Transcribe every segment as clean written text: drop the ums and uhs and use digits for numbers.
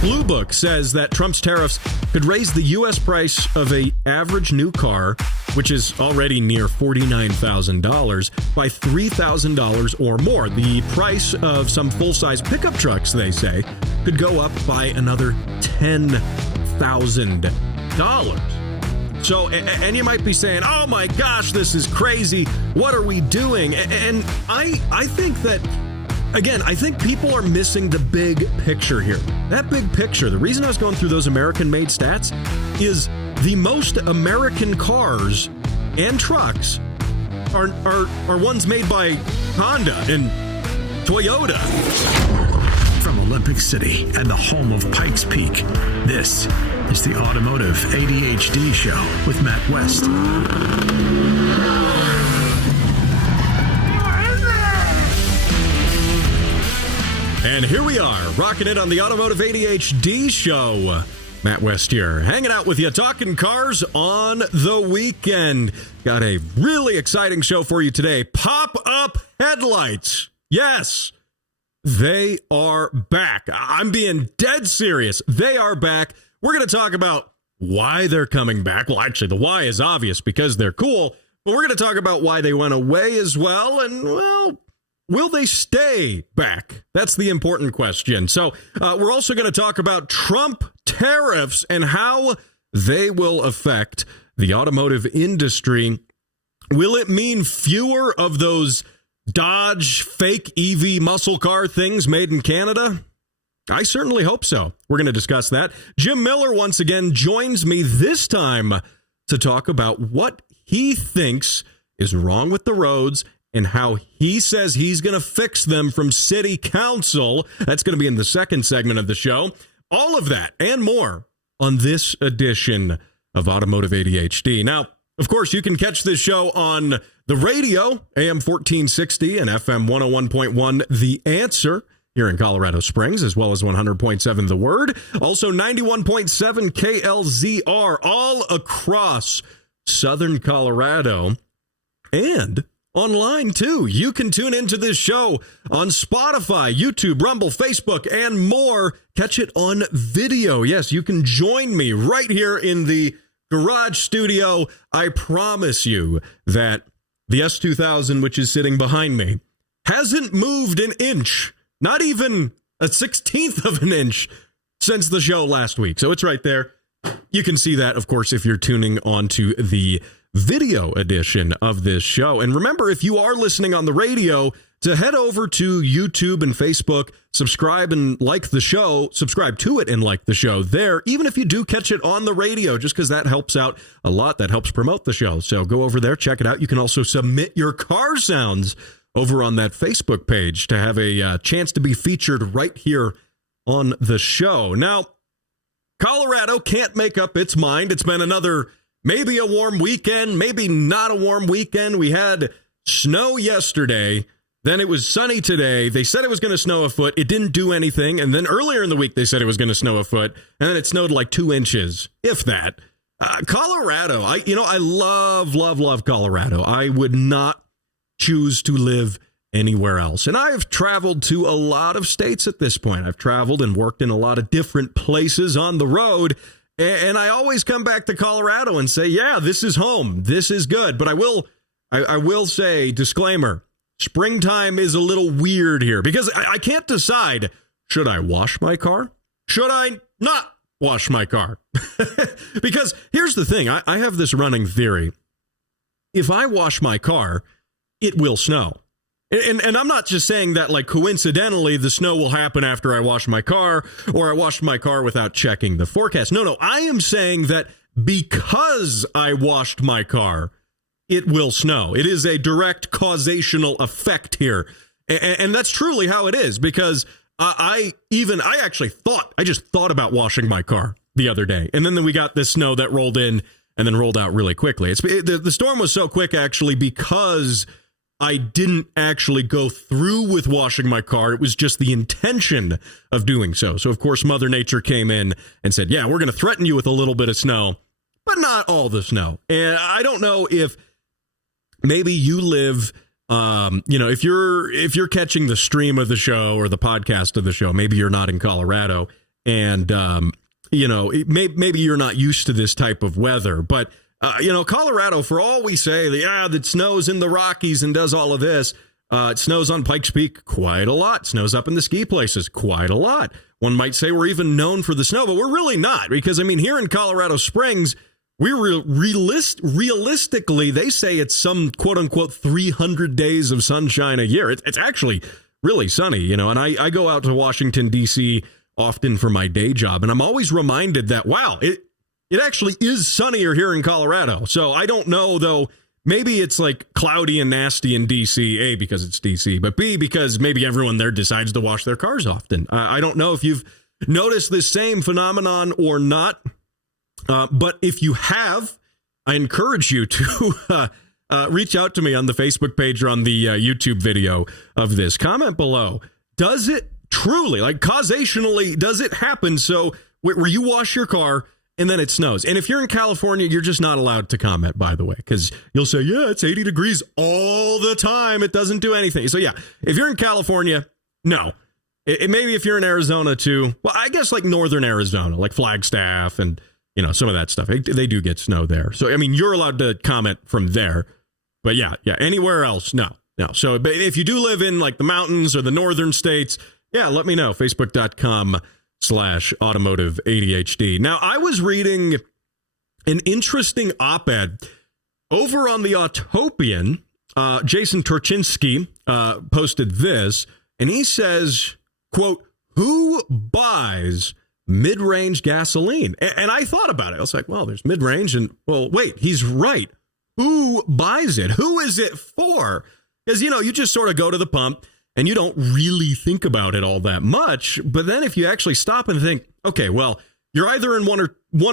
Blue Book says that Trump's tariffs could raise the U.S. price of an average new car, which is already near $49,000, by $3,000 or more. The price of some full-size pickup trucks, they say, could go up by another $10,000. So, and you might be saying, oh my gosh, this is crazy. What are we doing? And I think that, again, I think people are missing the big picture here. That big picture, the reason I was going through those American-made stats is the most American cars and trucks are ones made by Honda and Toyota. From Olympic City and the home of Pikes Peak, this is the Automotive ADHD Show with Matt West. And here we are, rocking it on the Automotive ADHD Show. Matt West here, hanging out with you, talking cars on the weekend. Got a really exciting show for you today. Pop-up headlights. Yes, they are back. I'm being dead serious. They are back. We're going to talk about why they're coming back. Well, actually, the why is obvious because they're cool. But we're going to talk about why they went away as well. And, well, will they stay back? That's the important question. So we're also going to talk about Trump tariffs and how they will affect the automotive industry. Will it mean fewer of those Dodge fake EV muscle car things made in Canada? I certainly hope so. We're going to discuss that. Jim Miller once again joins me this time to talk about what he thinks is wrong with the roads and how he says he's going to fix them from city council. That's going to be in the second segment of the show. All of that and more on this edition of Automotive ADHD. Now, of course, you can catch this show on the radio, AM 1460 and FM 101.1, The Answer, here in Colorado Springs, as well as 100.7 The Word. Also 91.7 KLZR all across southern Colorado. And online, too. You can tune into this show on Spotify, YouTube, Rumble, Facebook, and more. Catch it on video. Yes, you can join me right here in the garage studio. I promise you that the S2000, which is sitting behind me, hasn't moved an inch, not even a 16th of an inch since the show last week. So it's right there. You can see that, of course, if you're tuning on to the video edition of this show. And remember, if you are listening on the radio, to head over to YouTube and Facebook, subscribe and like the show, subscribe to it and like the show there, even if you do catch it on the radio, just because that helps out a lot. That helps promote the show. So go over there, check it out. You can also submit your car sounds over on that Facebook page to have a chance to be featured right here on the show. Now, Colorado can't make up its mind. It's been another maybe a warm weekend, maybe not a warm weekend. We had snow yesterday. Then it was sunny today. They said it was going to snow a foot. It didn't do anything. And then earlier in the week, they said it was going to snow a foot. And then it snowed like 2 inches, if that. Colorado, I love Colorado. I would not choose to live anywhere else. And I've traveled to a lot of states at this point. I've traveled and worked in a lot of different places on the road. And I always come back to Colorado and say, yeah, this is home. This is good. But I will say, disclaimer, springtime is a little weird here because I can't decide, should I wash my car? Should I not wash my car? Because here's the thing. I have this running theory. If I wash my car, it will snow. And I'm not just saying that like coincidentally the snow will happen after I wash my car or I washed my car without checking the forecast. No, I am saying that because I washed my car, it will snow. It is a direct causational effect here. And that's truly how it is because I just thought about washing my car the other day. And then we got this snow that rolled in and then rolled out really quickly. The storm was so quick actually because I didn't actually go through with washing my car. It was just the intention of doing so. So, of course, Mother Nature came in and said, yeah, we're going to threaten you with a little bit of snow, but not all the snow. And I don't know if maybe you live, if you're catching the stream of the show or the podcast of the show, maybe you're not in Colorado And, maybe you're not used to this type of weather, but, Colorado, for all we say, that snows in the Rockies and does all of this, it snows on Pikes Peak quite a lot. Snows up in the ski places quite a lot. One might say we're even known for the snow, but we're really not, because, here in Colorado Springs, we're realistically, they say it's some quote unquote 300 days of sunshine a year. It's actually really sunny, and I go out to Washington, D.C. often for my day job, and I'm always reminded that, wow, it actually is sunnier here in Colorado. So I don't know, though, maybe it's like cloudy and nasty in D.C., A, because it's D.C., but B, because maybe everyone there decides to wash their cars often. I don't know if you've noticed this same phenomenon or not. But if you have, I encourage you to reach out to me on the Facebook page or on the YouTube video of this. Comment below. Does it truly, like causationally, does it happen so where you wash your car and then it snows? And if you're in California, you're just not allowed to comment, by the way, because you'll say, yeah, it's 80 degrees all the time. It doesn't do anything. So, yeah, if you're in California, no. Maybe if you're in Arizona, too. Well, I guess like northern Arizona, like Flagstaff and some of that stuff. They do get snow there. So, you're allowed to comment from there. But yeah, anywhere else, no. So if you do live in like the mountains or the northern states, yeah, let me know. Facebook.com/automotive ADHD. Now, I was reading an interesting op-ed over on the Autopian. Jason Torchinsky posted this, and he says, quote, "Who buys mid-range gasoline?" And I thought about it. I was like, well, there's mid-range, and well, wait, he's right. Who buys it? Who is it for? Because, you just sort of go to the pump and you don't really think about it all that much. But then if you actually stop and think, okay, well, you're either in one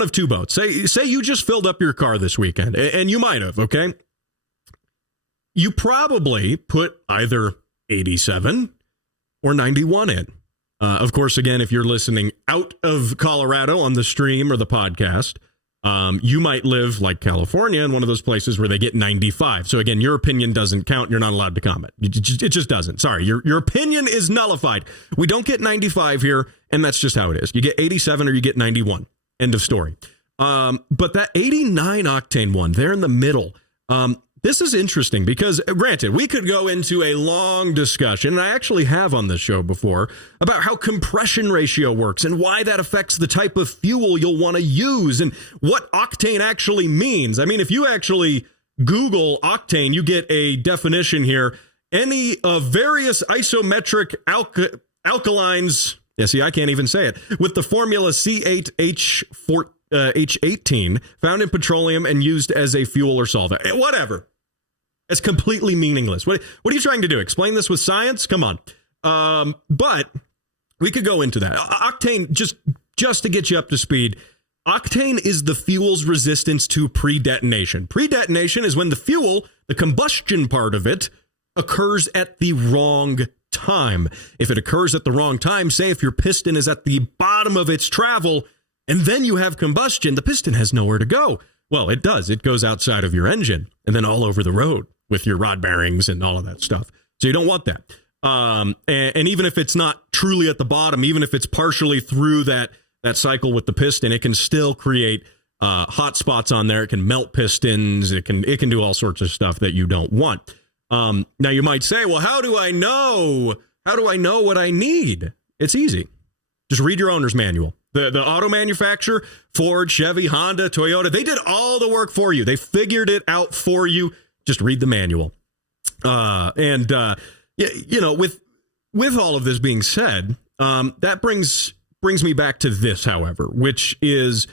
of two boats. Say you just filled up your car this weekend, and you might have, okay? You probably put either 87 or 91 in. Of course, again, if you're listening out of Colorado on the stream or the podcast, you might live like California in one of those places where they get 95. So again, your opinion doesn't count. You're not allowed to comment. It just doesn't. Sorry, your opinion is nullified. We don't get 95 here, and that's just how it is. You get 87 or you get 91. End of story. But that 89 octane one, there in the middle, this is interesting because, granted, we could go into a long discussion, and I actually have on this show before, about how compression ratio works and why that affects the type of fuel you'll want to use and what octane actually means. If you actually Google octane, you get a definition here. Any of various isometric alkalines, I can't even say it, with the formula C8H18 found in petroleum and used as a fuel or solvent. Whatever. It's completely meaningless. What are you trying to do? Explain this with science? Come on. But we could go into that. Octane, just to get you up to speed, octane is the fuel's resistance to pre-detonation. Pre-detonation is when the fuel, the combustion part of it, occurs at the wrong time. If it occurs at the wrong time, say if your piston is at the bottom of its travel and then you have combustion, the piston has nowhere to go. Well, it does. It goes outside of your engine and then all over the road with your rod bearings and all of that stuff. So you don't want that. And even if it's not truly at the bottom, even if it's partially through that cycle with the piston, it can still create hot spots on there. It can melt pistons. It can do all sorts of stuff that you don't want. Now you might say, well, how do I know what I need? It's easy. Just read your owner's manual. The auto manufacturer, Ford, Chevy, Honda, Toyota, they did all the work for you. They figured it out for you. Just read the manual. With all of this being said, that brings me back to this, however, which is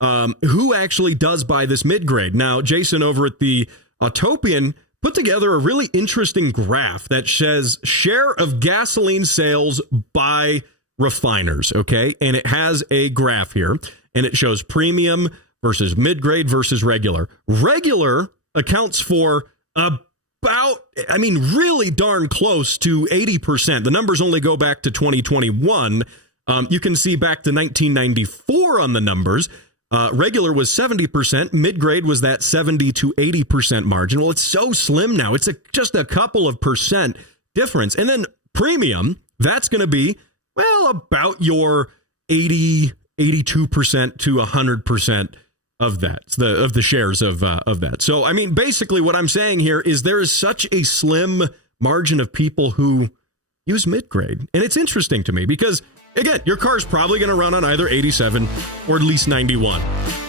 who actually does buy this mid-grade. Now, Jason over at the Autopian put together a really interesting graph that says share of gasoline sales by refiners, okay? And it has a graph here, and it shows premium versus mid-grade versus regular. Regular accounts for really darn close to 80%. The numbers only go back to 2021. You can see back to 1994 on the numbers. Regular was 70%. Mid-grade was that 70 to 80% margin. Well, it's so slim now. It's just a couple of percent difference. And then premium, that's going to be, well, about your 82% to 100% of that, of the shares of that. So, I mean, basically what I'm saying here is there is such a slim margin of people who use mid-grade. And it's interesting to me because, again, your car is probably going to run on either 87 or at least 91.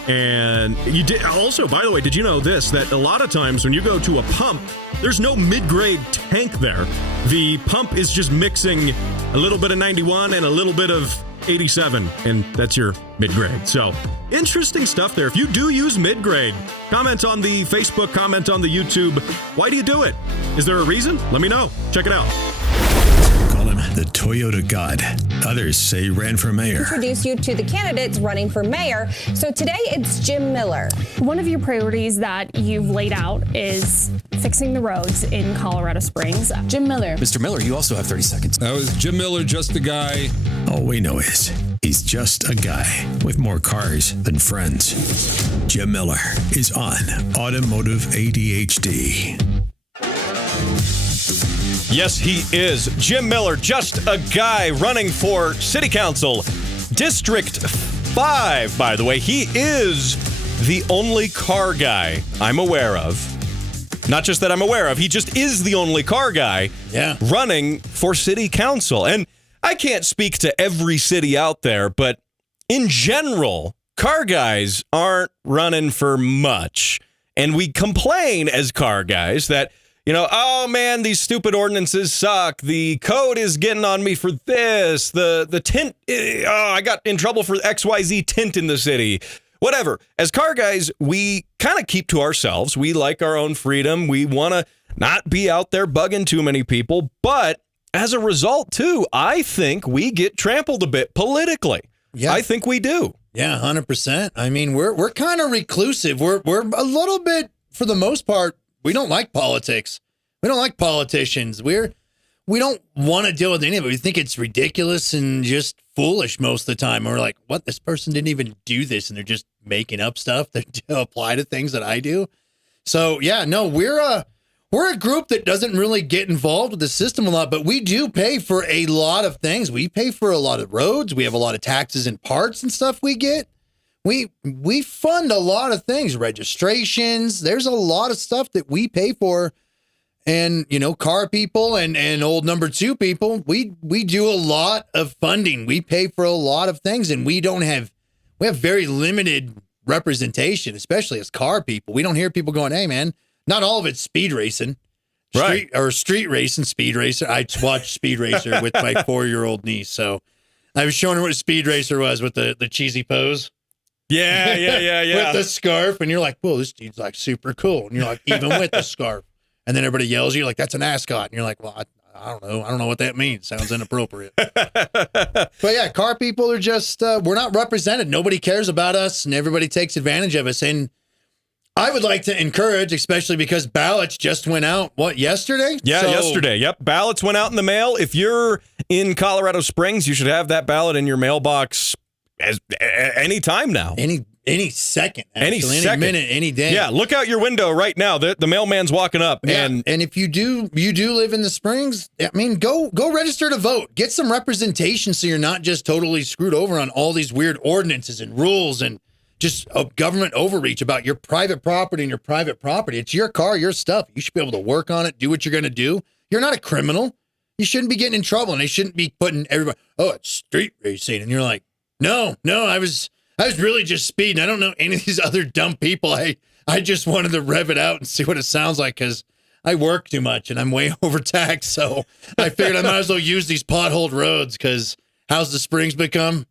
And you did also, by the way, did you know this, that a lot of times when you go to a pump, there's no mid-grade tank there. The pump is just mixing a little bit of 91 and a little bit of 87, and that's your mid-grade. So interesting stuff there. If you do use mid-grade, comment on the Facebook, comment on the YouTube. Why do you do it? Is there a reason? Let me know. Check it out. Call him the Toyota God. Others say he ran for mayor. Introduce you to the candidates running for mayor. So today it's Jim Miller. One of your priorities that you've laid out is fixing the roads in Colorado Springs. Jim Miller. Mr. Miller, you also have 30 seconds. That was Jim Miller, just a guy. All we know is he's just a guy with more cars than friends. Jim Miller is on Automotive ADHD. Yes, he is. Jim Miller, just a guy running for City Council. District 5, by the way. He is the only car guy I'm aware of. Not just that I'm aware of, he just is the only car guy running for City Council. And I can't speak to every city out there, but in general, car guys aren't running for much. And we complain as car guys that, you know, oh man, these stupid ordinances suck. The code is getting on me for this. The tint, I got in trouble for XYZ tint in the city. Whatever. As car guys, we kind of keep to ourselves. We like our own freedom. We want to not be out there bugging too many people. But as a result, too, I think we get trampled a bit politically. Yeah. I think we do. Yeah, 100%. I mean, we're kind of reclusive. We're a little bit, for the most part, we don't like politics. We don't like politicians. We don't want to deal with any of it. We think it's ridiculous and just foolish most of the time. And we're like, what? This person didn't even do this, and they're just making up stuff that apply to things that I do. So yeah, no, we're a group that doesn't really get involved with the system a lot, but we do pay for a lot of things. We pay for a lot of roads. We have a lot of taxes and parts and stuff we get. We fund a lot of things, registrations. There's a lot of stuff that we pay for. And, you know, car people and old number two people, we do a lot of funding. We pay for a lot of things, and we have very limited representation, especially as car people. We don't hear people going, hey, man, not all of it's speed racing. Right. Street racing, speed racer. I watched Speed Racer with my 4-year-old niece. So I was showing her what a speed racer was with the cheesy pose. Yeah. With the scarf. And you're like, whoa, this dude's like super cool. And you're like, even with the scarf. And then everybody yells at you like, that's an ascot. And you're like, well, I don't know. I don't know what that means. Sounds inappropriate. But yeah, car people are just, we're not represented. Nobody cares about us, and everybody takes advantage of us. And I would like to encourage, especially because ballots just went out, yesterday? Yeah, yesterday. Yep. Ballots went out in the mail. If you're in Colorado Springs, you should have that ballot in your mailbox any time now. Any second, actually. Any minute, any day. Yeah, look out your window right now. The mailman's walking up. Yeah, and if you do live in the Springs, I mean, go register to vote. Get some representation so you're not just totally screwed over on all these weird ordinances and rules and just a government overreach about your private property and your private property. It's your car, your stuff. You should be able to work on it, do what you're going to do. You're not a criminal. You shouldn't be getting in trouble, and they shouldn't be putting everybody, oh, it's street racing. And you're like, no, I was really just speeding. I don't know any of these other dumb people. I just wanted to rev it out and see what it sounds like because I work too much and I'm way overtaxed. So I figured I might as well use these potholed roads because how's the Springs become?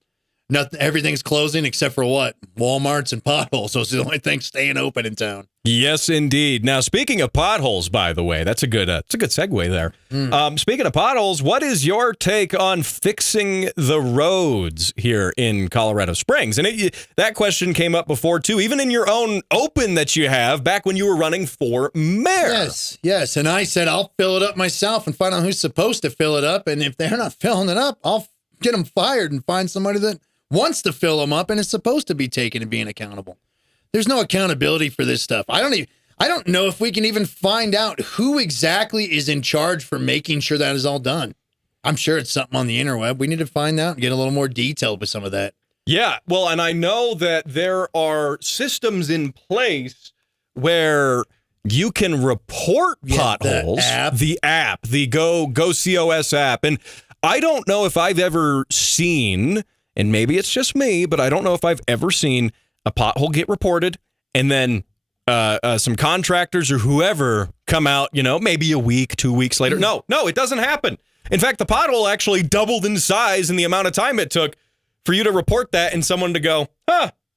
Nothing. Everything's closing except for what? Walmarts and potholes. So it's the only thing staying open in town. Yes, indeed. Now, speaking of potholes, by the way, that's a good segue there. Speaking of potholes, what is your take on fixing the roads here in Colorado Springs? And that question came up before, too, even in your own open that you have back when you were running for mayor. Yes. And I said, I'll fill it up myself and find out who's supposed to fill it up. And if they're not filling it up, I'll get them fired and find somebody that wants to fill them up and is supposed to be taken and being accountable. There's no accountability for this stuff. I don't know if we can even find out who exactly is in charge for making sure that is all done. I'm sure it's something on the interweb. We need to find out and get a little more detailed with some of that. Yeah, well, and I know that there are systems in place where you can report potholes. The app, the Go COS app. And I don't know if I've ever seen, and maybe it's just me, but I don't know if I've ever seen a pothole get reported and then some contractors or whoever come out, maybe a week, 2 weeks later. No, it doesn't happen. In fact, the pothole actually doubled in size in the amount of time it took for you to report that and someone to go,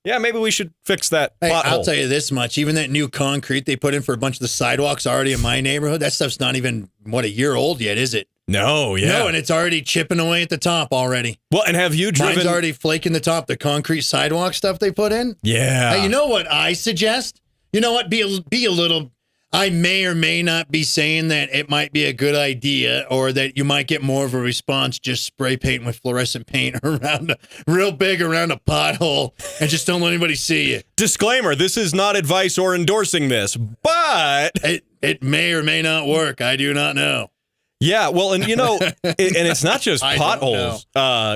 yeah, maybe we should fix that pothole. I'll tell you this much. Even that new concrete they put in for a bunch of the sidewalks already in my neighborhood, that stuff's not even, a year old yet, is it? No, yeah. No, and it's already chipping away at the top already. Well, and have you driven? Mine's already flaking the top, the concrete sidewalk stuff they put in. Yeah. Hey, you know what I suggest? You know what? Be a little... I may or may not be saying that it might be a good idea or that you might get more of a response just spray painting with fluorescent paint real big around a pothole and just don't let anybody see you. Disclaimer, this is not advice or endorsing this, but... It may or may not work. I do not know. Yeah, well, and and it's not just potholes.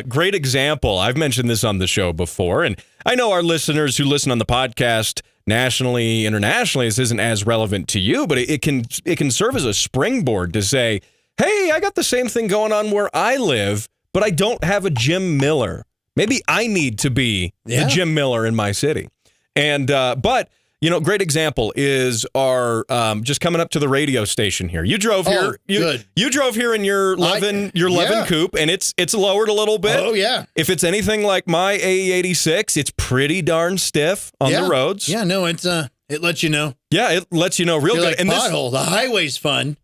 Great example. I've mentioned this on the show before, and I know our listeners who listen on the podcast nationally, internationally, this isn't as relevant to you, but it can serve as a springboard to say, hey, I got the same thing going on where I live, but I don't have a Jim Miller. Maybe I need to be the Jim Miller in my city. And but great example is our just coming up to the radio station here. You drove here. You drove here in your Levin coupe, and it's lowered a little bit. Oh yeah. If it's anything like my AE86, it's pretty darn stiff on the roads. Yeah, no, it lets you know. Yeah, it lets you know real good. Like, and pothole, the highway's fun.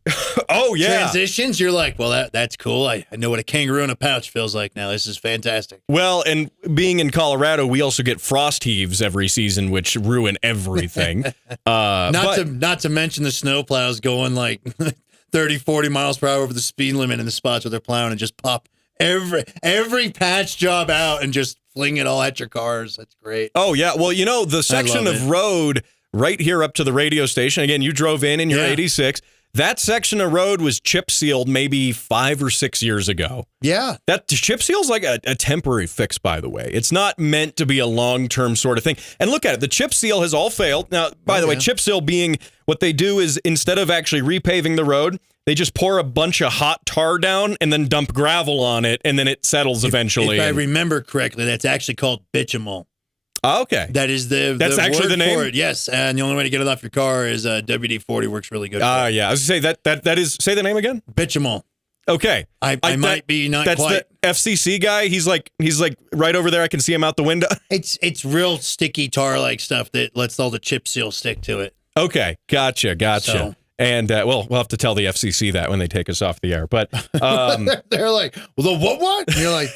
Oh yeah. Transitions, you're like, well, that's cool. I know what a kangaroo in a pouch feels like now. This is fantastic. Well, and being in Colorado, we also get frost heaves every season, which ruin everything. Not to mention the snowplows going like 30, 40 miles per hour over the speed limit in the spots where they're plowing and just pop every patch job out and just fling it all at your cars. That's great. Oh yeah. Well, the section of road right here up to the radio station. Again, you drove in your 86. That section of road was chip sealed maybe 5 or 6 years ago. Yeah. That chip seal's like a temporary fix, by the way. It's not meant to be a long-term sort of thing. And look at it. The chip seal has all failed. Now, by the way, chip seal being what they do is instead of actually repaving the road, they just pour a bunch of hot tar down and then dump gravel on it, and then it settles eventually. If I remember correctly, that's actually called bitumen. Oh, okay. That's actually word the name for it. Yes, and the only way to get it off your car is WD-40 works really good. Yeah. I was gonna say that is say the name again. Bitumen. Okay. I might be not that's quite. That's the FCC guy. He's like right over there. I can see him out the window. It's real sticky tar like stuff that lets all the chip seal stick to it. Okay. Gotcha. So, and we'll have to tell the FCC that when they take us off the air. But they're like, well, the what? And you're like,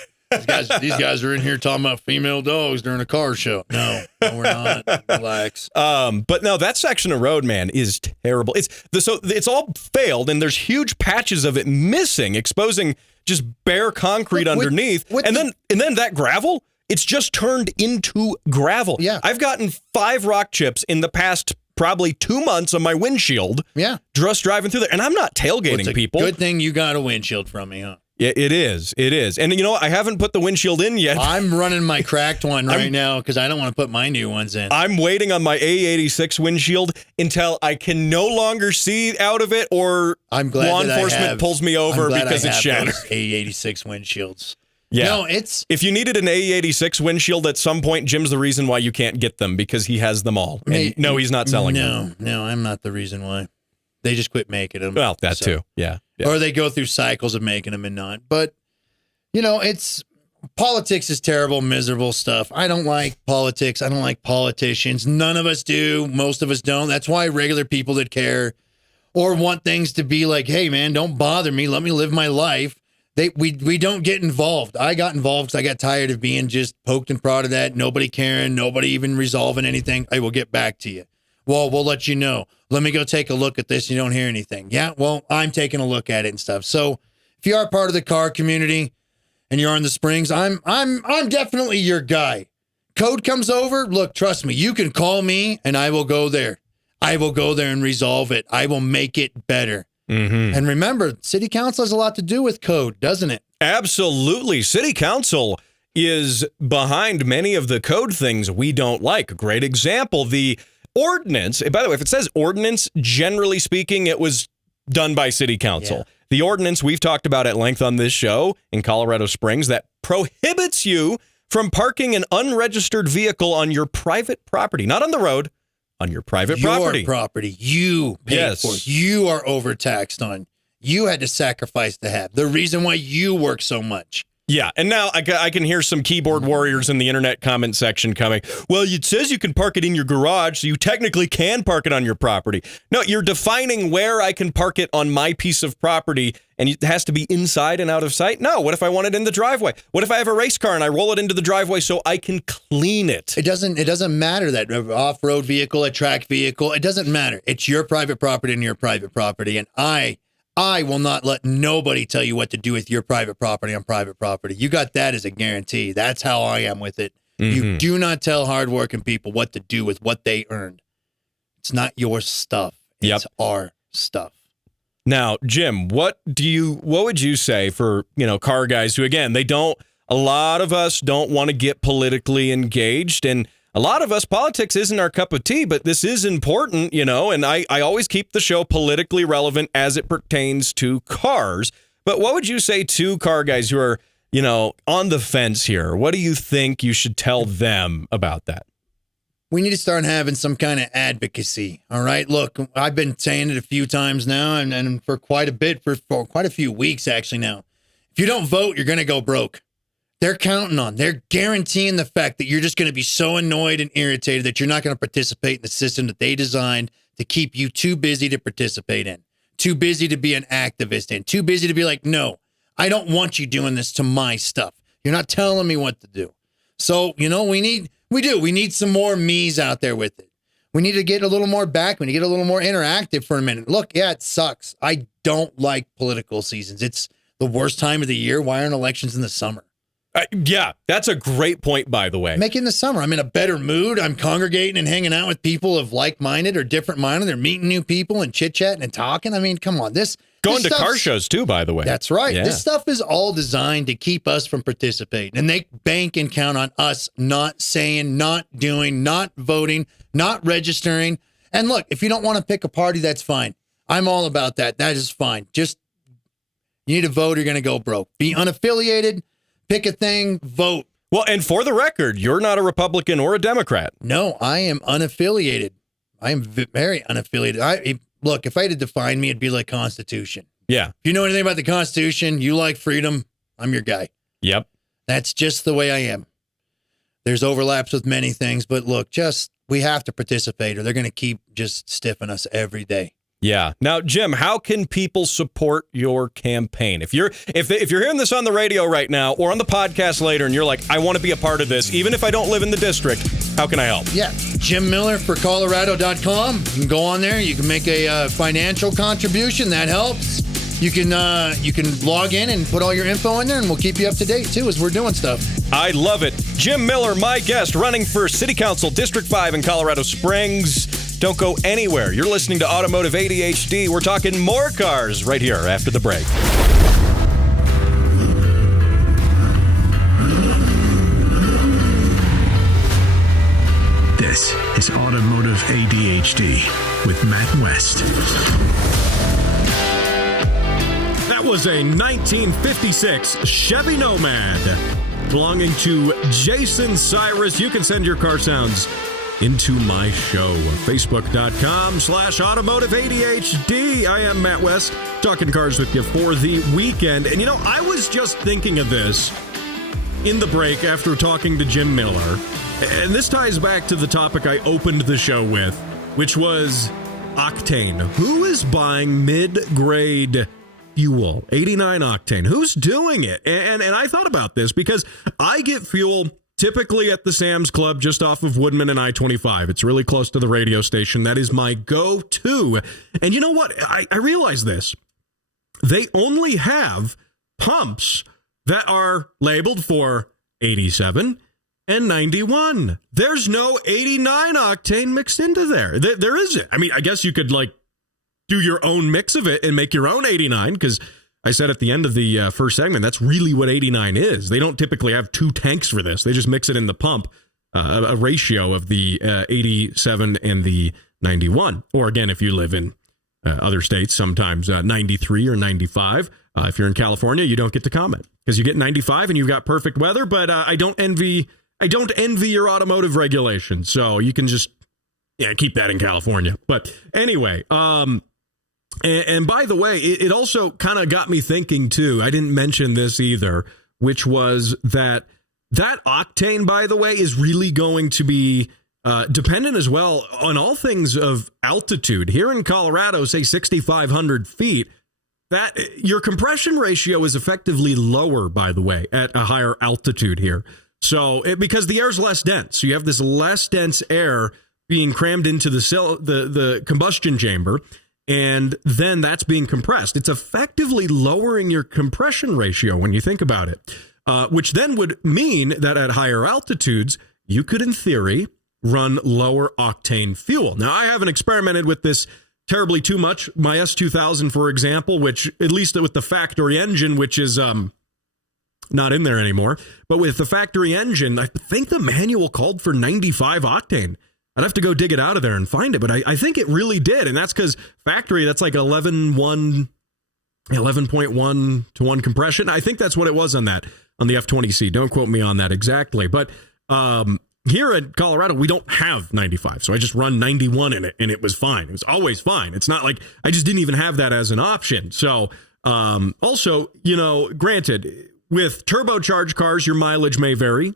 these guys are in here talking about female dogs during a car show. No, we're not. Relax. But no, that section of road, man, is terrible. It's all failed, and there's huge patches of it missing, exposing just bare concrete underneath. And then that gravel, it's just turned into gravel. Yeah. I've gotten 5 rock chips in the past probably 2 months on my windshield. Yeah. Just driving through there. And I'm not tailgating people. Good thing you got a windshield from me, huh? Yeah, it is. It is. And I haven't put the windshield in yet. I'm running my cracked one right now because I don't want to put my new ones in. I'm waiting on my A86 windshield until I can no longer see out of it or law enforcement pulls me over because it's shattered. A86 windshields. Yeah. No, if you needed an A86 windshield at some point, Jim's the reason why you can't get them because he has them all. And no, he's not selling them. No, I'm not the reason why. They just quit making them. Well, that too. Yeah. Or they go through cycles of making them and not. But, politics is terrible, miserable stuff. I don't like politics. I don't like politicians. None of us do. Most of us don't. That's why regular people that care or want things to be like, hey, man, don't bother me. Let me live my life. We don't get involved. I got involved because I got tired of being just poked and prodded at, nobody caring, nobody even resolving anything. I will get back to you. Well, we'll let you know. Let me go take a look at this. You don't hear anything. Yeah, well, I'm taking a look at it and stuff. So if you are part of the car community and you're in the Springs, I'm definitely your guy. Code comes over. Look, trust me, you can call me and I will go there. I will go there and resolve it. I will make it better. And remember, city council has a lot to do with code, doesn't it? Absolutely. City council is behind many of the code things we don't like. A great example, the ordinance. And by the way, if it says ordinance, generally speaking, it was done by city council. Yeah. The ordinance we've talked about at length on this show in Colorado Springs that prohibits you from parking an unregistered vehicle on your private property, not on the road, on your private property. Your property. You paid for it. You are overtaxed on. You had to sacrifice to have. The reason why you work so much. Yeah, and now I can hear some keyboard warriors in the internet comment section coming. Well, it says you can park it in your garage, so you technically can park it on your property. No, you're defining where I can park it on my piece of property, and it has to be inside and out of sight? No, what if I want it in the driveway? What if I have a race car and I roll it into the driveway so I can clean it? It doesn't matter that off-road vehicle, a track vehicle, it doesn't matter. It's your private property and your private property, and I will not let nobody tell you what to do with your private property on private property. You got that as a guarantee. That's how I am with it. You do not tell hardworking people what to do with what they earned. It's not your stuff. It's our stuff. Now, Jim, what would you say for, car guys who, again, a lot of us don't want to get politically engaged, and a lot of us, politics isn't our cup of tea, but this is important, and I always keep the show politically relevant as it pertains to cars. But what would you say to car guys who are, on the fence here? What do you think you should tell them about that? We need to start having some kind of advocacy. All right. Look, I've been saying it a few times now and for quite a bit, for quite a few weeks actually now. If you don't vote, you're going to go broke. They're guaranteeing the fact that you're just going to be so annoyed and irritated that you're not going to participate in the system that they designed to keep you too busy to participate in, too busy to be an activist in, too busy to be like, no, I don't want you doing this to my stuff. You're not telling me what to do. So, we need some more me's out there with it. We need to get a little more back. We need to get a little more interactive for a minute. Look, yeah, it sucks. I don't like political seasons. It's the worst time of the year. Why aren't elections in the summer? Yeah, that's a great point, by the way. Make it in the summer. I'm in a better mood. I'm congregating and hanging out with people of like-minded or different-minded. They're meeting new people and chit-chatting and talking. I mean, come on. Going to car shows, too, by the way. That's right. Yeah. This stuff is all designed to keep us from participating. And they bank and count on us not saying, not doing, not voting, not registering. And look, if you don't want to pick a party, that's fine. I'm all about that. That is fine. Just, you need to vote or you're going to go broke. Be unaffiliated. Pick a thing, vote. Well, and for the record, you're not a Republican or a Democrat. No, I am unaffiliated. I am very unaffiliated. Look, if I had to define me, it'd be like Constitution. Yeah. If you know anything about the Constitution, you like freedom, I'm your guy. Yep. That's just the way I am. There's overlaps with many things, but look, we have to participate or they're going to keep just stiffing us every day. Yeah. Now, Jim, how can people support your campaign? If you're hearing this on the radio right now or on the podcast later and you're like, I want to be a part of this, even if I don't live in the district, how can I help? Yeah. Jim Miller for Colorado.com. You can go on there. You can make a financial contribution. That helps. You can log in and put all your info in there, and we'll keep you up to date, too, as we're doing stuff. I love it. Jim Miller, my guest, running for City Council, District 5 in Colorado Springs. Don't go anywhere. You're listening to Automotive ADHD. We're talking more cars right here after the break. This is Automotive ADHD with Matt West. That was a 1956 Chevy Nomad belonging to Jason Cyrus. You can send your car sounds into my show. Facebook.com/Automotive ADHD. I am Matt West, talking cars with you for the weekend. And I was just thinking of this in the break after talking to Jim Miller. And this ties back to the topic I opened the show with, which was octane. Who is buying mid-grade fuel, 89 octane? Who's doing it? And I thought about this because I get fuel typically at the Sam's Club just off of Woodman and I-25. It's really close to the radio station. That is my go-to. And you know what? I realize this. They only have pumps that are labeled for 87 and 91. There's no 89 octane mixed into there. There isn't. I mean, I guess you could do your own mix of it and make your own 89, because I said at the end of the first segment, that's really what 89 is. They don't typically have two tanks for this. They just mix it in the pump, a ratio of the 87 and the 91. Or again, if you live in other states, sometimes 93 or 95. If you're in California, you don't get to comment because you get 95 and you've got perfect weather. But I don't envy your automotive regulations. So you can just keep that in California. But anyway, and by the way, it also kind of got me thinking, too. I didn't mention this either, which was that octane, by the way, is really going to be dependent as well on all things of altitude. Here in Colorado, say 6,500 feet, that your compression ratio is effectively lower, by the way, at a higher altitude here. So because the air is less dense, so you have this less dense air being crammed into the combustion chamber. And then that's being compressed. It's effectively lowering your compression ratio when you think about it, which then would mean that at higher altitudes, you could, in theory, run lower octane fuel. Now, I haven't experimented with this terribly too much. My S2000, for example, which at least with the factory engine, which is not in there anymore, but with the factory engine, I think the manual called for 95 octane. I'd have to go dig it out of there and find it, but I think it really did. And that's because factory, that's like 11.1 to 1 compression. I think that's what it was on the F20C. Don't quote me on that exactly. But here at Colorado, we don't have 95. So I just run 91 in it and it was fine. It was always fine. It's not like I just didn't even have that as an option. So also, granted, with turbocharged cars, your mileage may vary.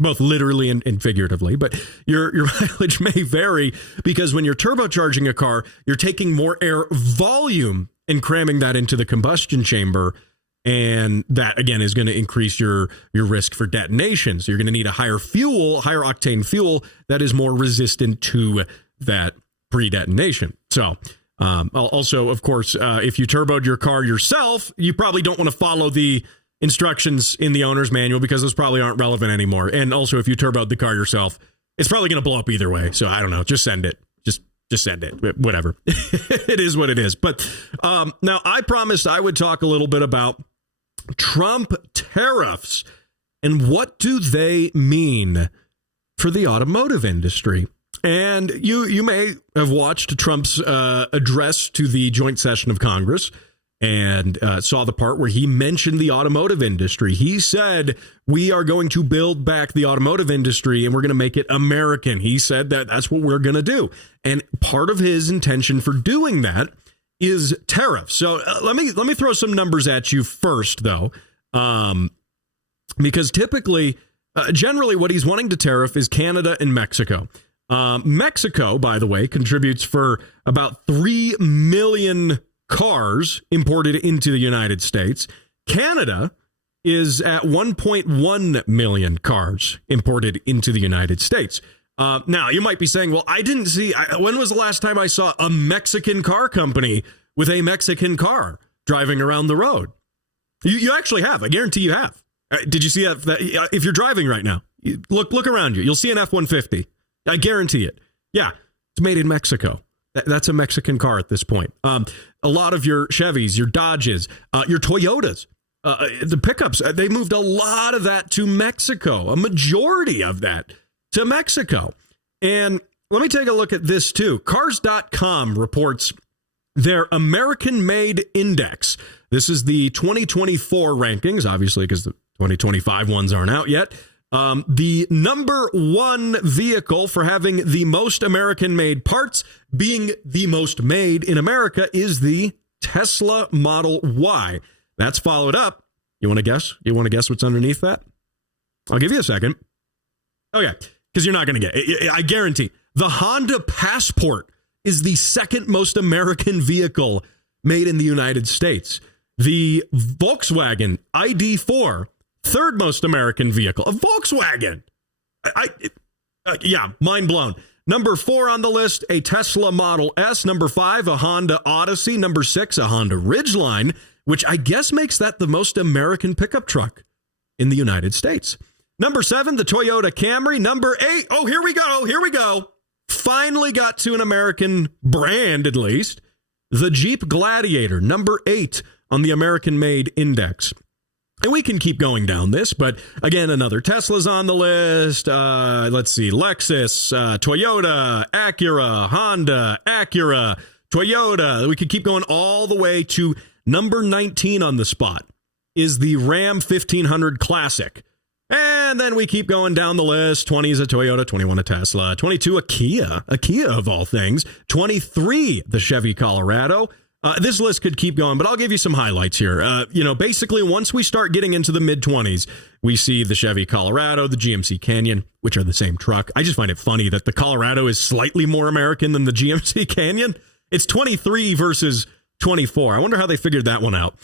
Both literally and figuratively, but your mileage may vary because when you're turbocharging a car, you're taking more air volume and cramming that into the combustion chamber. And that, again, is going to increase your risk for detonation. So you're going to need a higher octane fuel that is more resistant to that pre-detonation. So also, of course, if you turboed your car yourself, you probably don't want to follow the instructions in the owner's manual because those probably aren't relevant anymore. And also, if you turboed the car yourself, it's probably going to blow up either way. So I don't know. Just send it. Just send it. Whatever. It is what it is. But now I promised I would talk a little bit about Trump tariffs and what do they mean for the automotive industry. And you may have watched Trump's address to the joint session of Congress and saw the part where he mentioned the automotive industry. He said, we are going to build back the automotive industry and we're going to make it American. He said that that's what we're going to do. And part of his intention for doing that is tariffs. So let me throw some numbers at you first, though, because typically, generally what he's wanting to tariff is Canada and Mexico. Mexico, by the way, contributes for about 3 million cars imported into the United States. Canada is at 1.1 million cars imported into the United States. Now, you might be saying, well, I didn't see, when was the last time I saw a Mexican car company with a Mexican car driving around the road? You actually have. I guarantee you have. Did you see that? If you're driving right now, look around you. You'll see an F-150. I guarantee it. Yeah, it's made in Mexico. That's a Mexican car at this point. A lot of your Chevys, your Dodges, your Toyotas, the pickups, they moved a lot of that to Mexico, a majority of that to Mexico. And let me take a look at this, too. Cars.com reports their American-made index. This is the 2024 rankings, obviously, because the 2025 ones aren't out yet. The number one vehicle for having the most American-made parts, being the most made in America, is the Tesla Model Y. That's followed up. You want to guess? You want to guess what's underneath that? I'll give you a second. Okay, because you're not going to get it. I guarantee. The Honda Passport is the second most American vehicle made in the United States. The Volkswagen ID4, third most American vehicle, a Volkswagen. Mind blown. Number 4 on the list, a Tesla Model S. Number 5, a Honda Odyssey. Number 6, a Honda Ridgeline, which I guess makes that the most American pickup truck in the United States. Number 7, the Toyota Camry. Number 8, here we go. finally got to an American brand, at least. The Jeep Gladiator, number 8 on the American-made index. And we can keep going down this, but again, another Tesla's on the list. Let's see, Lexus, Toyota, Acura, Honda, Acura, Toyota. We could keep going all the way to number 19 on the spot is the Ram 1500 Classic. And then we keep going down the list. 20 is a Toyota, 21 a Tesla, 22 a Kia of all things, 23 the Chevy Colorado. This list could keep going, but I'll give you some highlights here. Basically, once we start getting into the mid-20s, we see the Chevy Colorado, the GMC Canyon, which are the same truck. I just find it funny that the Colorado is slightly more American than the GMC Canyon. It's 23 versus 24. I wonder how they figured that one out.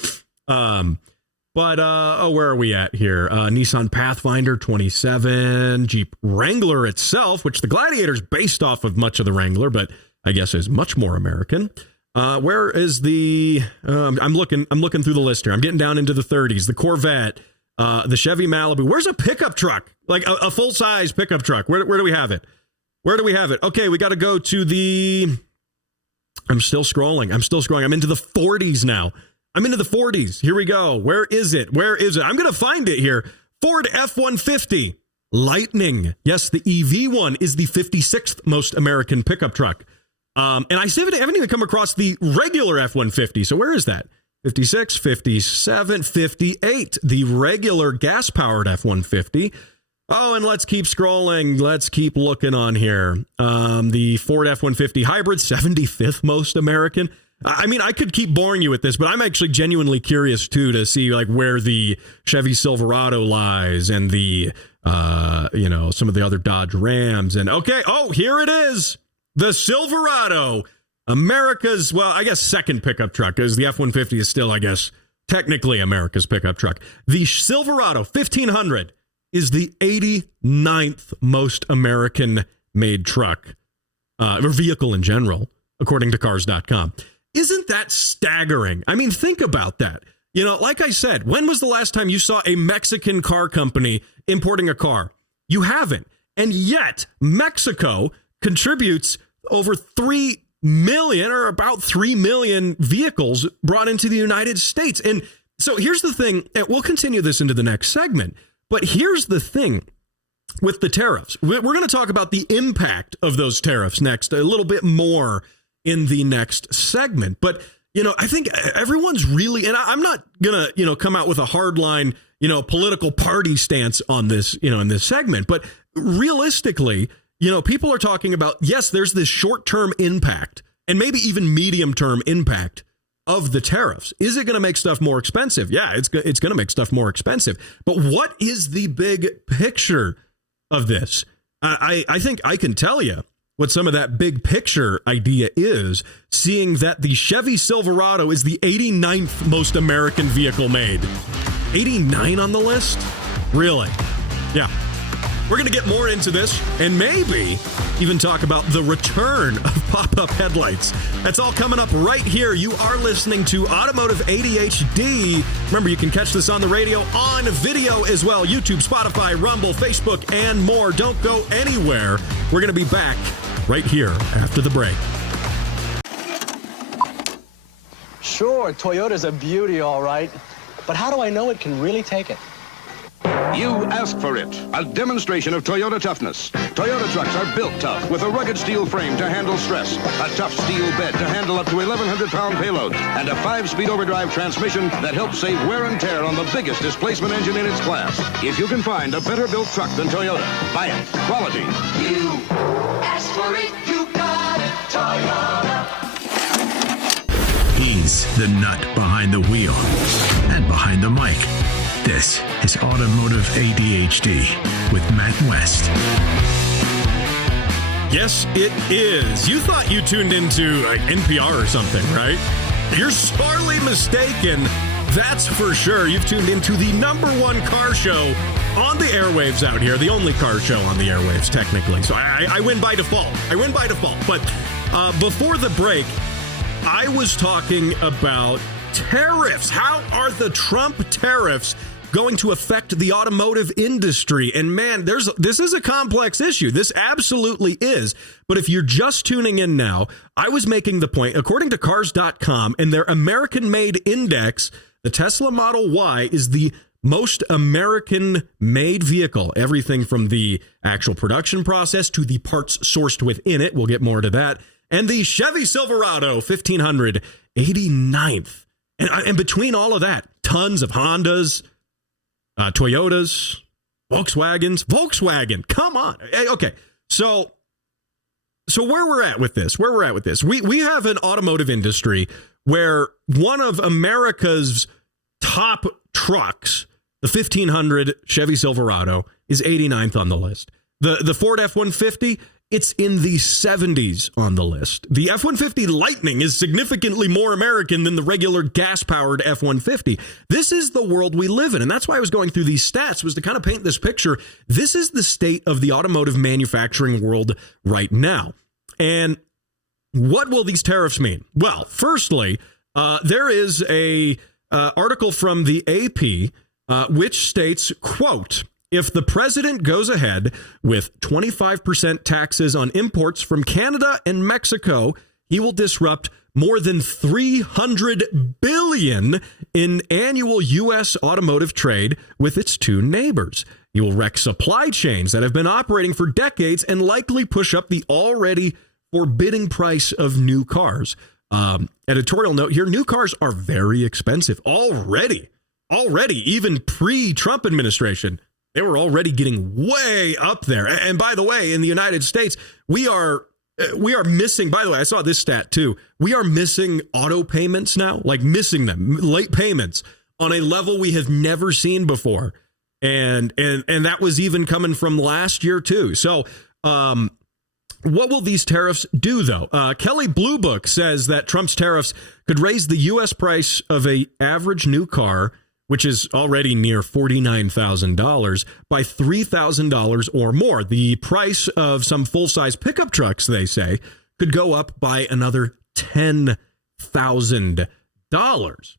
Where are we at here? Nissan Pathfinder, 27. Jeep Wrangler itself, which the Gladiator is based off of much of the Wrangler, but I guess is much more American. Where is the? I'm looking through the list here. I'm getting down into the 30s. The Corvette, the Chevy Malibu. Where's a pickup truck? Like a full size pickup truck? Where do we have it? Where do we have it? Okay, we got to go to the. I'm still scrolling. I'm into the 40s now. I'm into the 40s. Here we go. Where is it? I'm going to find it here. Ford F-150 Lightning. Yes, the EV one is the 56th most American pickup truck. And I haven't even come across the regular F-150. So where is that? 56, 57, 58. The regular gas-powered F-150. Oh, and let's keep scrolling. Let's keep looking on here. The Ford F-150 Hybrid, 75th most American. I mean, I could keep boring you with this, but I'm actually genuinely curious, too, to see like where the Chevy Silverado lies and the, some of the other Dodge Rams. And okay, here it is. The Silverado, America's, second pickup truck, because the F-150 is still, I guess, technically America's pickup truck. The Silverado 1500 is the 89th most American-made truck, or vehicle in general, according to Cars.com. Isn't that staggering? I mean, think about that. Like I said, when was the last time you saw a Mexican car company importing a car? You haven't. And yet, Mexico contributes over 3 million or about 3 million vehicles brought into the United States. And so here's the thing, and we'll continue this into the next segment, but here's the thing with the tariffs. We're going to talk about the impact of those tariffs next, a little bit more in the next segment. But, I think everyone's really, and I'm not going to, come out with a hardline, political party stance on this, in this segment, but realistically, people are talking about, yes, there's this short-term impact and maybe even medium-term impact of the tariffs. Is it going to make stuff more expensive? Yeah, it's going to make stuff more expensive. But what is the big picture of this? I think I can tell you what some of that big picture idea is, seeing that the Chevy Silverado is the 89th most American vehicle made. 89 on the list? Really? Yeah. We're going to get more into this and maybe even talk about the return of pop-up headlights. That's all coming up right here. You are listening to Automotive ADHD. Remember, you can catch this on the radio, on video as well. YouTube, Spotify, Rumble, Facebook, and more. Don't go anywhere. We're going to be back right here after the break. Sure, Toyota's a beauty, all right. But how do I know it can really take it? You asked for it. A demonstration of Toyota toughness. Toyota trucks are built tough with a rugged steel frame to handle stress, a tough steel bed to handle up to 1,100-pound payload, and a 5-speed overdrive transmission that helps save wear and tear on the biggest displacement engine in its class. If you can find a better built truck than Toyota, buy it. Quality. You asked for it, you got it, Toyota. He's the nut behind the wheel and behind the mic. This is Automotive ADHD with Matt West. Yes, it is. You thought you tuned into like NPR or something, right? You're sorely mistaken. That's for sure. You've tuned into the #1 car show on the airwaves out here. The only car show on the airwaves, technically. So I win by default. But before the break, I was talking about tariffs. How are the Trump tariffs going to affect the automotive industry. And man, this is a complex issue. This absolutely is. But if you're just tuning in now, I was making the point, according to cars.com and their American-made index, the Tesla Model Y is the most American-made vehicle. Everything from the actual production process to the parts sourced within it. We'll get more to that. And the Chevy Silverado 1500, 89th. And between all of that, tons of Hondas, Toyotas, Volkswagen. Come on. Okay. So where we're at with this, we have an automotive industry where one of America's top trucks, the 1500 Chevy Silverado, is 89th on the list. The Ford F-150, it's in the 70s on the list. The F-150 Lightning is significantly more American than the regular gas-powered F-150. This is the world we live in, and that's why I was going through these stats, was to kind of paint this picture. This is the state of the automotive manufacturing world right now. And what will these tariffs mean? Well, firstly, there is a article from the AP which states, quote, if the president goes ahead with 25% taxes on imports from Canada and Mexico, he will disrupt more than $300 billion in annual U.S. automotive trade with its two neighbors. He will wreck supply chains that have been operating for decades and likely push up the already forbidding price of new cars. Editorial note here, new cars are very expensive already, even pre-Trump administration. They were already getting way up there. And by the way, in the United States, we are missing, by the way, I saw this stat too. We are missing auto payments now, like missing them, late payments on a level we have never seen before. And that was even coming from last year too. So, what will these tariffs do, though? Kelly Blue Book says that Trump's tariffs could raise the U.S. price of an average new car, which is already near $49,000, by $3,000 or more. The price of some full-size pickup trucks, they say, could go up by another $10,000.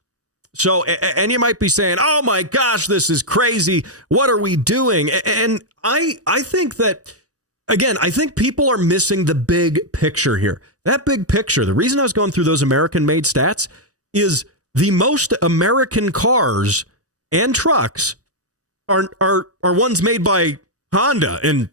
So, and you might be saying, oh my gosh, this is crazy. What are we doing? And I think that, again, I think people are missing the big picture here. That big picture, the reason I was going through those American-made stats is the most American cars and trucks are ones made by Honda and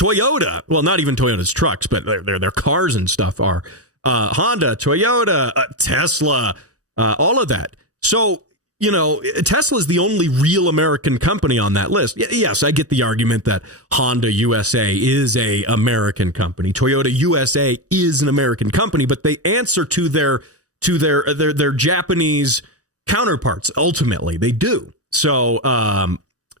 Toyota. Well, not even Toyota's trucks, but their cars and stuff are Honda, Toyota, Tesla, all of that. So, you know, Tesla is the only real American company on that list. Yes, I get the argument that Honda USA is a American company. Toyota USA is an American company, but they answer to their Japanese counterparts. Ultimately, they do. So,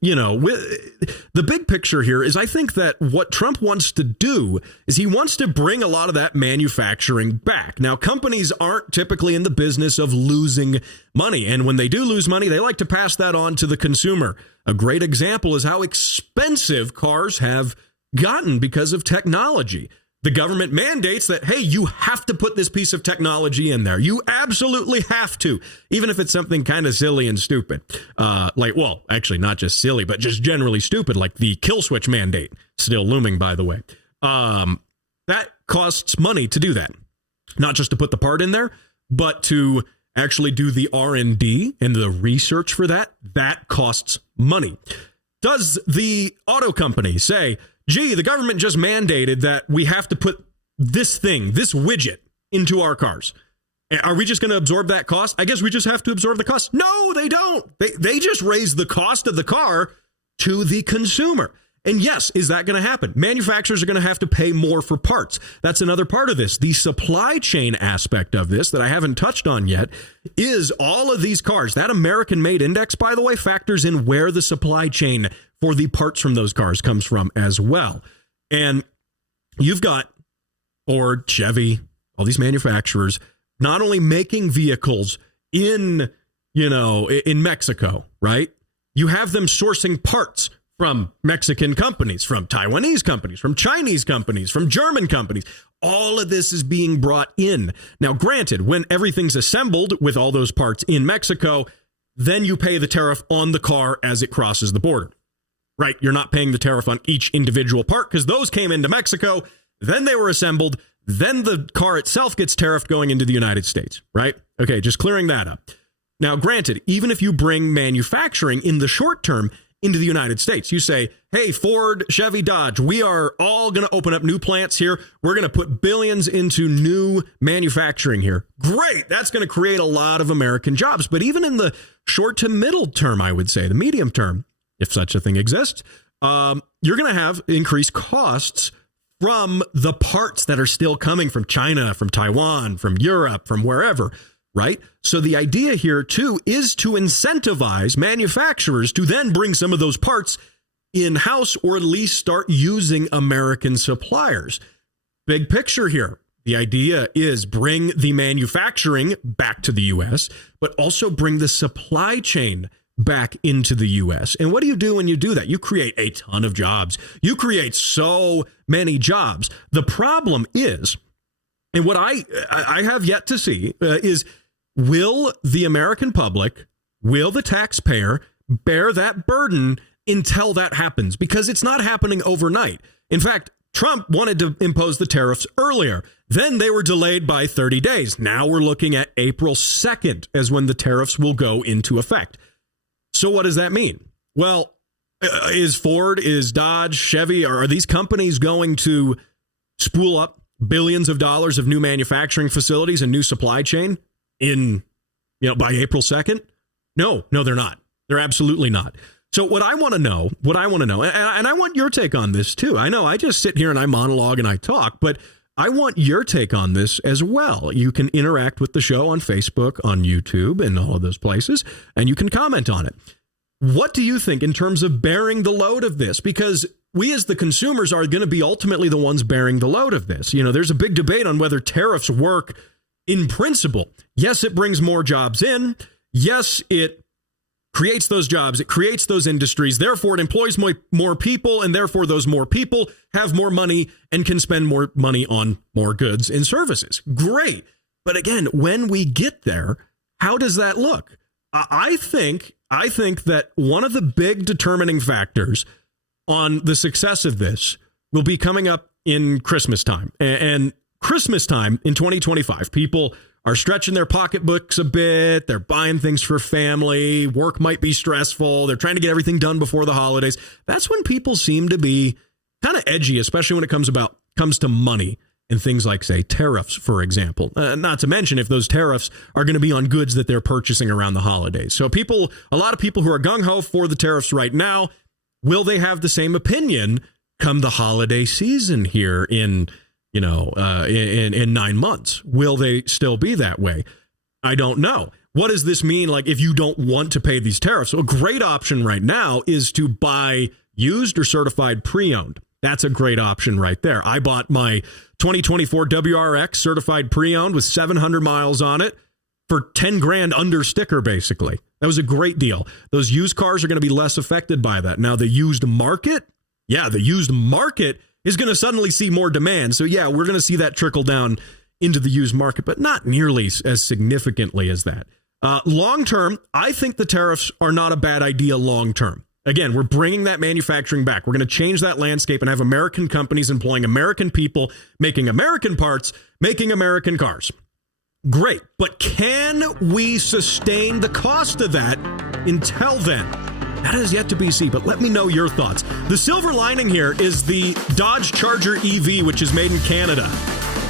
you know, the big picture here is I think that what Trump wants to do is he wants to bring a lot of that manufacturing back. Now, companies aren't typically in the business of losing money. And when they do lose money, they like to pass that on to the consumer. A great example is how expensive cars have gotten because of technology. The government mandates that, hey, you have to put this piece of technology in there. You absolutely have to, even if it's something kind of silly and stupid. Well, actually not just silly, but just generally stupid, like the kill switch mandate, still looming, by the way. That costs money to do that. Not just to put the part in there, but to actually do the R&D and the research for that. That costs money. Does the auto company say, gee, the government just mandated that we have to put this widget into our cars? Are we just going to absorb that cost? I guess we just have to absorb the cost. No, they don't. They just raise the cost of the car to the consumer. And yes, is that going to happen? Manufacturers are going to have to pay more for parts. That's another part of this. The supply chain aspect of this that I haven't touched on yet is all of these cars. That American-made index, by the way, factors in where the supply chain for the parts from those cars comes from as well. And you've got Ford, Chevy, all these manufacturers not only making vehicles in Mexico, right? You have them sourcing parts from Mexican companies, from Taiwanese companies, from Chinese companies, from German companies. All of this is being brought in. Now, granted, when everything's assembled with all those parts in Mexico, then you pay the tariff on the car as it crosses the border, right? You're not paying the tariff on each individual part because those came into Mexico, then they were assembled, then the car itself gets tariffed going into the United States, right? Okay, just clearing that up. Now, granted, even if you bring manufacturing in the short term into the United States, you say, hey, Ford, Chevy, Dodge, we are all going to open up new plants here. We're going to put billions into new manufacturing here. Great. That's going to create a lot of American jobs. But even in the short to middle term, I would say, the medium term, if such a thing exists, you're going to have increased costs from the parts that are still coming from China, from Taiwan, from Europe, from wherever. Right. So the idea here, too, is to incentivize manufacturers to then bring some of those parts in-house or at least start using American suppliers. Big picture here. The idea is bring the manufacturing back to the U.S., but also bring the supply chain back into the U.S. And what do you do when you do that? You create a ton of jobs. You create so many jobs. The problem is, and what I have yet to see is, will the American public, will the taxpayer bear that burden until that happens? Because it's not happening overnight. In fact, Trump wanted to impose the tariffs earlier. Then they were delayed by 30 days. Now we're looking at April 2nd as when the tariffs will go into effect. So what does that mean? Well, is Ford, is Dodge, Chevy, are these companies going to spool up billions of dollars of new manufacturing facilities and new supply chain by April 2nd? No, they're not. They're absolutely not. So what I want to know, and I want your take on this too. I know I just sit here and I monologue and I talk, but I want your take on this as well. You can interact with the show on Facebook, on YouTube, and all of those places, and you can comment on it. What do you think in terms of bearing the load of this? Because we as the consumers are going to be ultimately the ones bearing the load of this. There's a big debate on whether tariffs work in principle. Yes, it brings more jobs in. Yes, it creates those jobs. It creates those industries. Therefore, it employs more people, and therefore those more people have more money and can spend more money on more goods and services. Great. But again, when we get there, how does that look? I think that one of the big determining factors on the success of this will be coming up in Christmas time. And Christmas time in 2025, people are stretching their pocketbooks a bit. They're buying things for family. Work might be stressful. They're trying to get everything done before the holidays. That's when people seem to be kind of edgy, especially when it comes to money and things like, say, tariffs, for example. Not to mention if those tariffs are going to be on goods that they're purchasing around the holidays. So a lot of people who are gung-ho for the tariffs right now, will they have the same opinion come the holiday season here in 9 months? Will they still be that way? I don't know. What does this mean? Like, if you don't want to pay these tariffs, so a great option right now is to buy used or certified pre-owned. That's a great option right there. I bought my 2024 WRX certified pre-owned with 700 miles on it for 10 grand under sticker, basically. That was a great deal. Those used cars are going to be less affected by that. Now, the used market is going to suddenly see more demand. So, yeah, we're going to see that trickle down into the used market, but not nearly as significantly as that. Long term, I think the tariffs are not a bad idea long term. Again, we're bringing that manufacturing back. We're going to change that landscape and have American companies employing American people, making American parts, making American cars. Great. But can we sustain the cost of that until then? That is yet to be seen, but let me know your thoughts. The silver lining here is the Dodge Charger EV, which is made in Canada.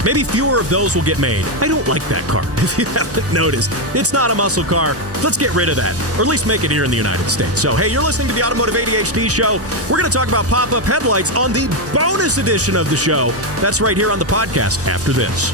Maybe fewer of those will get made. I don't like that car, if you haven't noticed. It's not a muscle car. Let's get rid of that, or at least make it here in the United States. So, hey, you're listening to the Automotive ADHD Show. We're going to talk about pop-up headlights on the bonus edition of the show. That's right here on the podcast after this.